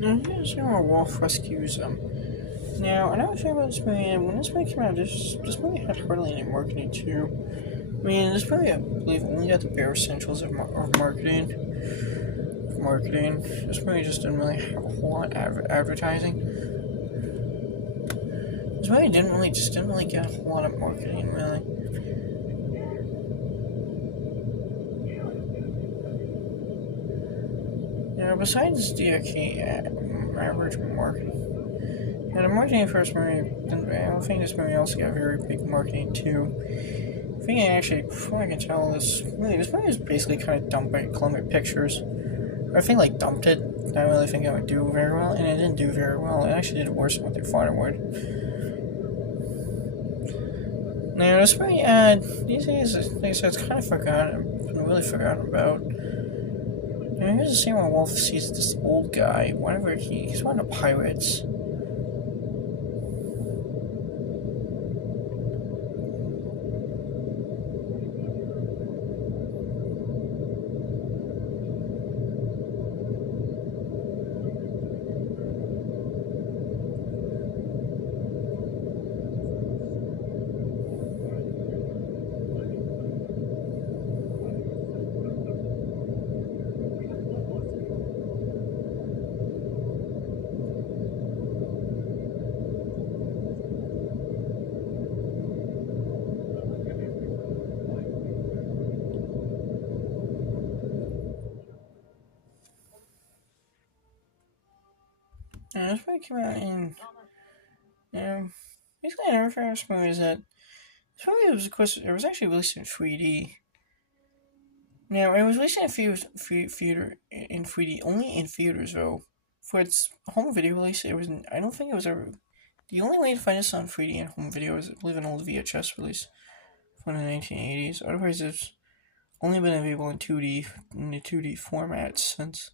And here's how a wolf rescues them. Now, I know if you about this movie, and when this movie came out, this movie had hardly any marketing too. I mean, this movie, I believe, only got the bare essentials of marketing. This movie just didn't really have a whole lot of advertising. This movie didn't really get a whole lot of marketing, really. Now, besides the average marketing, now the marketing for this movie, I don't think this movie also got very big marketing too. I think actually, before I can tell, this movie was basically kind of dumped by Columbia Pictures. I think like dumped it. I don't really think it would do very well, and it didn't do very well. It actually did worse than what they thought it would. Now, this movie, these days, like I said, it's kind of been really forgotten about. Now, here's the scene where Wolf sees this old guy, he's one of the pirates. Now, this movie came out in, basically, I never forgot this movie is that this movie was, of course, it was actually released in 3D. Now, it was released in in 3D, only in theaters though. For its home video release, I don't think it was ever. The only way to find this on 3D and home video is, I believe, an old VHS release from the 1980s. Otherwise, it's only been available in the 2D format since.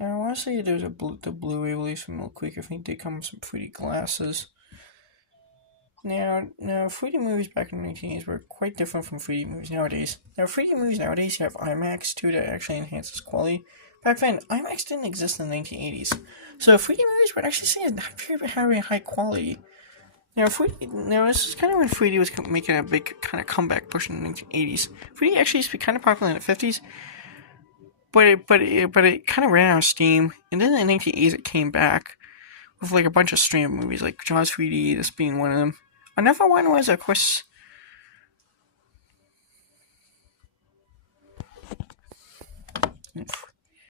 Now, I want to say there's the Blu-ray release from real quick. I think they come with some 3D glasses. Now, 3D movies back in the 1980s were quite different from 3D movies nowadays. Now, 3D movies nowadays have IMAX too that actually enhances quality. Back then, IMAX didn't exist in the 1980s, so 3D movies would actually say not very high quality. Now this is kind of when 3D was making a big kind of comeback push in the 1980s. 3D actually used to be kind of popular in the 50s, but it kind of ran out of steam, and then in the 1980s it came back with like a bunch of stream movies, like Jaws 3D, this being one of them. Another one was, of course,